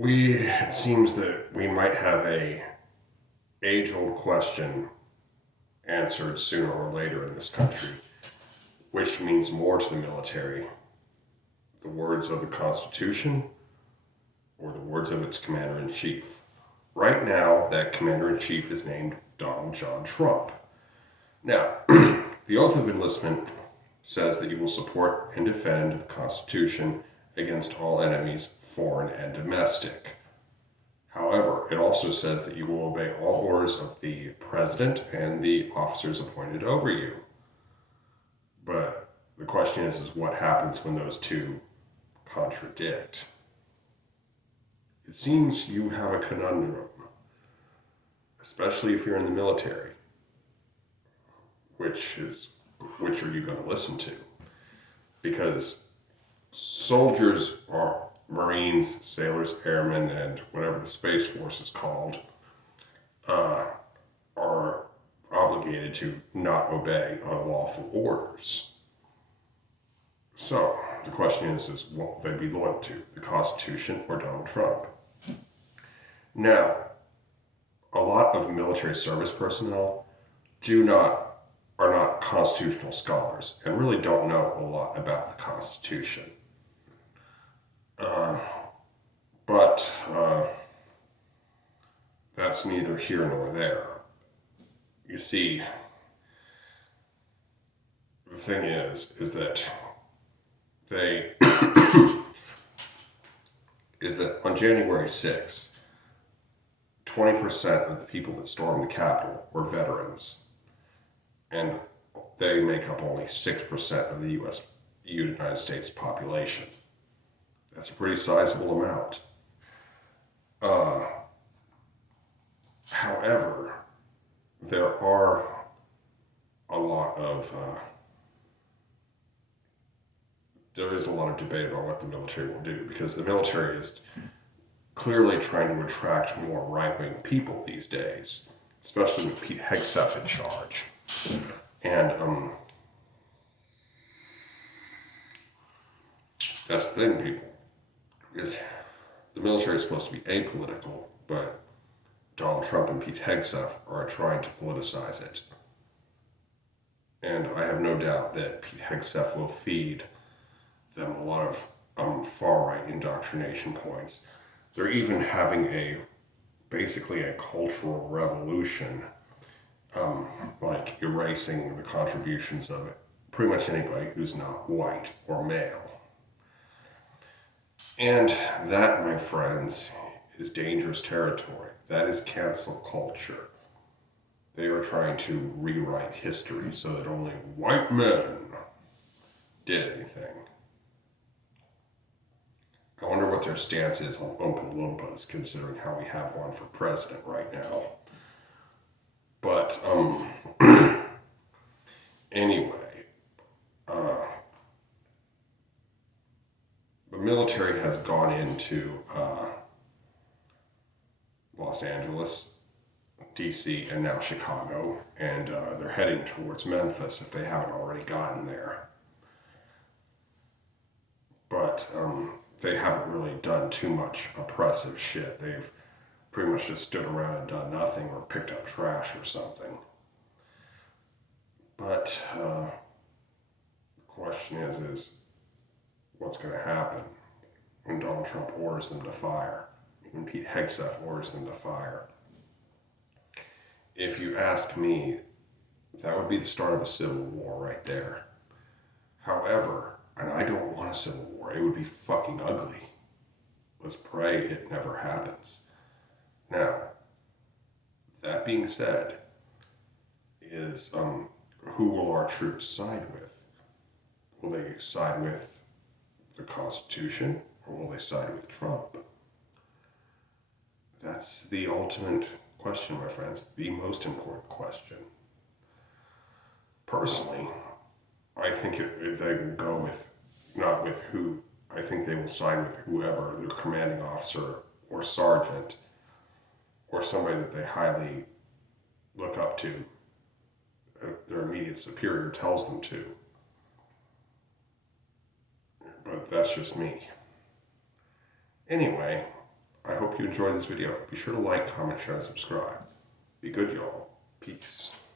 It seems that we might have a age-old question answered sooner or later in this country. Which means more to the military? The words of the Constitution or the words of its commander-in-chief? Right now, that commander-in-chief is named Donald John Trump. Now, the oath of enlistment says that you will support and defend the Constitution against all enemies, foreign and domestic. However, it also says that you will obey all orders of the president and the officers appointed over you. But the question is what happens when those two contradict? It seems you have a conundrum, especially if you're in the military. Which are you going to listen to? Because soldiers are Marines, sailors, airmen, and whatever the Space Force is called, are obligated to not obey unlawful orders. So, the question is what will they be loyal to, the Constitution or Donald Trump? Now, a lot of military service personnel are not constitutional scholars and really don't know a lot about the Constitution. But that's neither here nor there. You see, the thing is that they is that on January 6th, 20% of the people that stormed the Capitol were veterans, and they make up only 6% of the United States population. That's a pretty sizable amount. However, there are there is a lot of debate about what the military will do, because the military is clearly trying to attract more right-wing people these days, especially with Pete Hegseth in charge. And that's the thing, people, is the military is supposed to be apolitical, but Donald Trump and Pete Hegseth are trying to politicize it. And I have no doubt that Pete Hegseth will feed them a lot of far-right indoctrination points. They're even having basically a cultural revolution, like erasing the contributions of pretty much anybody who's not white or male. And that, my friends, is dangerous territory. That is cancel culture. They are trying to rewrite history so that only white men did anything. I wonder what their stance is on Oompa Loompas, considering how we have one for president right now. But, anyway, the military has gone into Los Angeles, DC, and now Chicago, and they're heading towards Memphis if they haven't already gotten there. But they haven't really done too much oppressive shit. They've pretty much just stood around and done nothing or picked up trash or something. But the question is what's going to happen when Donald Trump orders them to fire, when Pete Hegseth orders them to fire? If you ask me, that would be the start of a civil war right there. However, and I don't want a civil war, it would be fucking ugly. Let's pray it never happens. Now, that being said, is who will our troops side with? Will they side with the Constitution, or will they side with Trump? That's the ultimate question, my friends, the most important question. Personally, I think they will go with, not with who, I think they will side with whoever their commanding officer or sergeant or somebody that they highly look up to, their immediate superior tells them to. But that's just me. Anyway, I hope you enjoyed this video. Be sure to like, comment, share, and subscribe. Be good, y'all. Peace.